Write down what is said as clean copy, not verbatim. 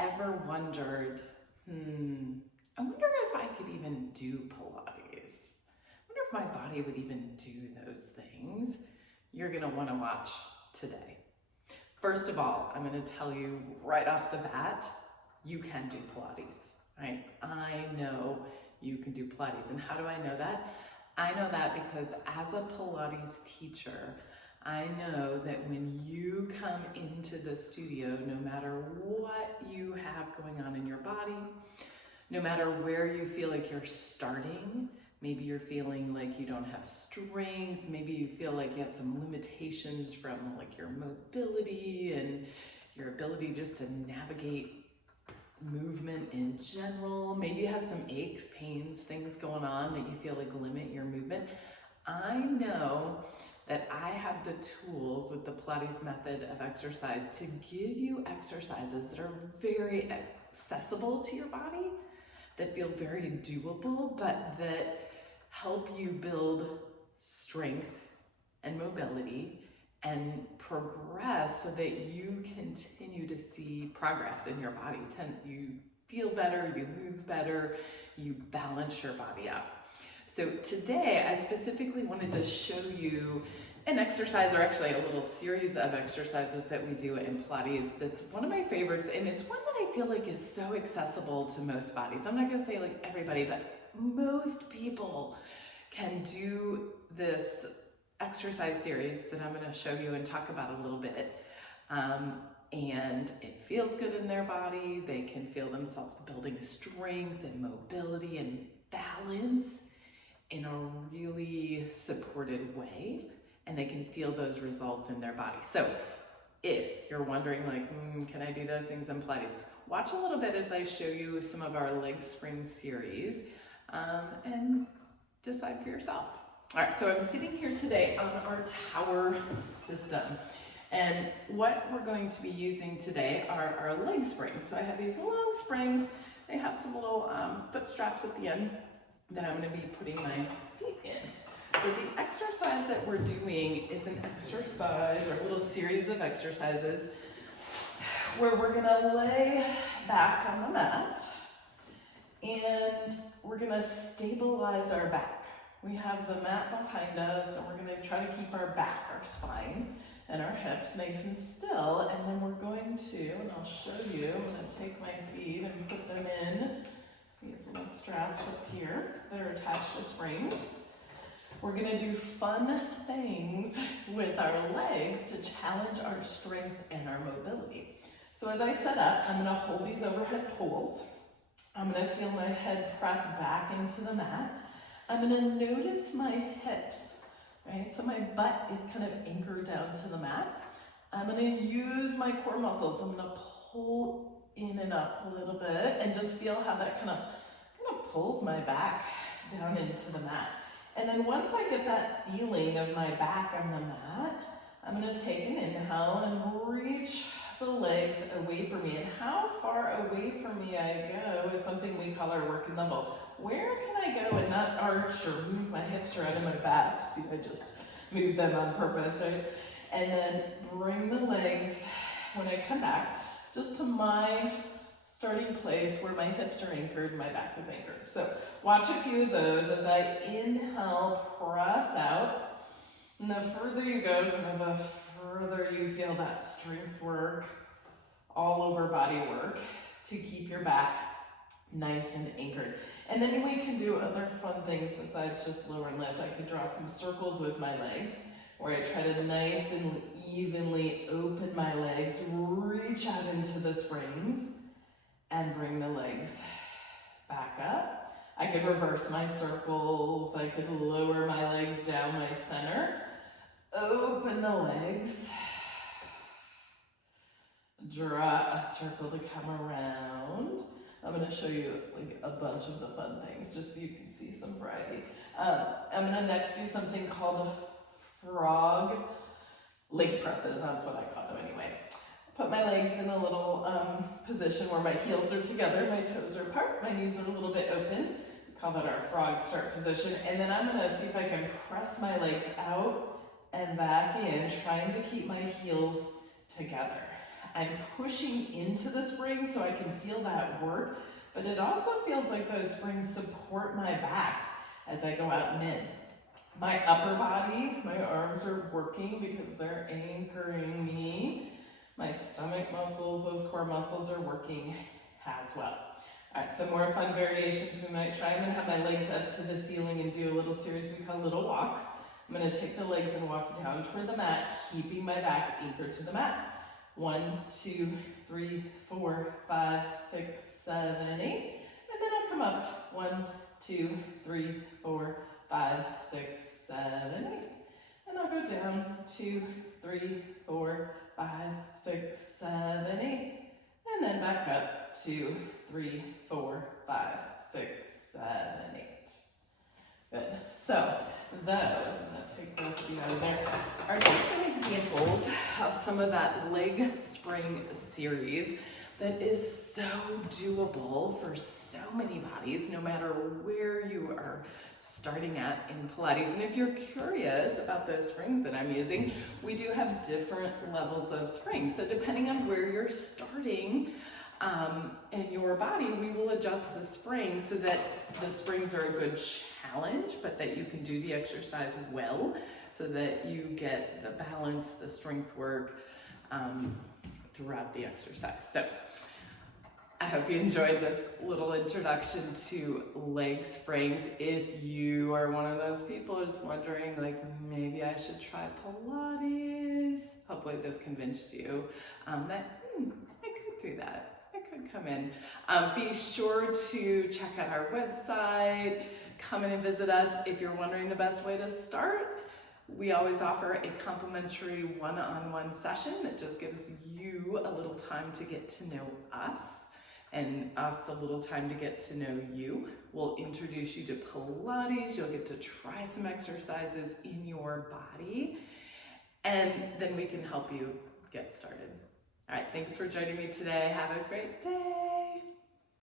ever wondered, I wonder if I could even do Pilates? I wonder if my body would even do those things? You're gonna wanna watch today. First of all, I'm gonna tell you right off the bat, you can do Pilates, right? I know you can do Pilates. And how do I know that? I know that because as a Pilates teacher, I know that when you come into the studio, no matter what you have going on in your body, no matter where you feel like you're starting, maybe you're feeling like you don't have strength, maybe you feel like you have some limitations from like your mobility and your ability just to navigate movement in general. Maybe you have some aches, pains, things going on that you feel like limit your movement. I know that I have the tools with the Pilates method of exercise to give you exercises that are very accessible to your body, that feel very doable, but that help you build strength and mobility and progress so that you continue to see progress in your body. You feel better, you move better, you balance your body out. So today I specifically wanted to show you an exercise, or actually a little series of exercises that we do in Pilates that's one of my favorites, and it's one that I feel like is so accessible to most bodies. I'm not gonna say like everybody, but most people can do this exercise series that I'm gonna show you and talk about a little bit. And it feels good in their body. They can feel themselves building strength and mobility and balance in a really supported way, and they can feel those results in their body. So if you're wondering like, can I do those things in Pilates? Watch a little bit as I show you some of our leg spring series and decide for yourself. All right, so I'm sitting here today on our tower system. And what we're going to be using today are our leg springs. So I have these long springs. They have some little foot straps at the end that I'm gonna be putting my feet in. So the exercise that we're doing is an exercise or a little series of exercises where we're gonna lay back on the mat and we're gonna stabilize our back. We have the mat behind us and we're gonna try to keep our back, our spine, and our hips nice and still, and then we're going to, and I'll show you, I'm gonna take my feet and put them in these little straps up here that are attached to springs. We're gonna do fun things with our legs to challenge our strength and our mobility. So as I set up, I'm gonna hold these overhead poles. I'm gonna feel my head press back into the mat. I'm gonna notice my hips, right? So my butt is kind of anchored down to the mat. I'm gonna use my core muscles. I'm gonna pull in and up a little bit and just feel how that kind of pulls my back down into the mat. And then once I get that feeling of my back on the mat, I'm gonna take an inhale and reach the legs away from me. And how far away from me I go is something we call our working level. Where can I go and not arch or move my hips around in my back? See, I just moved them on purpose, right? And then bring the legs, when I come back, just to my starting place where my hips are anchored, my back is anchored. So watch a few of those as I inhale, press out. And the further you go, the further you feel that strength work, all over body work to keep your back nice and anchored. And then we can do other fun things besides just lower and lift. I could draw some circles with my legs where I try to nice and evenly open my legs, reach out into the springs, and bring the legs back up. I could reverse my circles. I could lower my legs down my center, open the legs, draw a circle to come around. I'm gonna show you like a bunch of the fun things just so you can see some variety. I'm gonna next do something called frog leg presses. That's what I call them anyway. Put my legs in a little position where my heels are together, my toes are apart, my knees are a little bit open. We call that our frog start position. And then I'm gonna see if I can press my legs out and back in, trying to keep my heels together. I'm pushing into the springs so I can feel that work, but it also feels like those springs support my back as I go out and in. My upper body, my arms are working because they're anchoring me. My stomach muscles, those core muscles are working as well. All right, some more fun variations we might try. I'm gonna have my legs up to the ceiling and do a little series we call little walks. I'm gonna take the legs and walk down toward the mat, keeping my back anchored to the mat. 1, 2, 3, 4, 5, 6, 7, 8. And then I'll come up. 1, 2, 3, 4, 5, 6, 7, 8. And I'll go down. 2, 3, 4, 5, 6, 7, 8. And then back up. 2, 3, 4, 5, 6, 7, 8. Good. So those, I'm going to take those of you out of there, are just some examples of some of that leg spring series that is so doable for so many bodies, no matter where you are starting at in Pilates. And if you're curious about those springs that I'm using, we do have different levels of springs. So depending on where you're starting in your body, we will adjust the springs so that the springs are a good challenge, but that you can do the exercise well, so that you get the balance, the strength work throughout the exercise. So I hope you enjoyed this little introduction to leg springs. If you are one of those people who's wondering, like, maybe I should try Pilates, hopefully this convinced you that I could do that. I could come in. Be sure to check out our website, come in and visit us. If you're wondering the best way to start, we always offer a complimentary one-on-one session that just gives you a little time to get to know us, and us a little time to get to know you. We'll introduce you to Pilates. You'll get to try some exercises in your body, and then we can help you get started. All right, thanks for joining me today. Have a great day.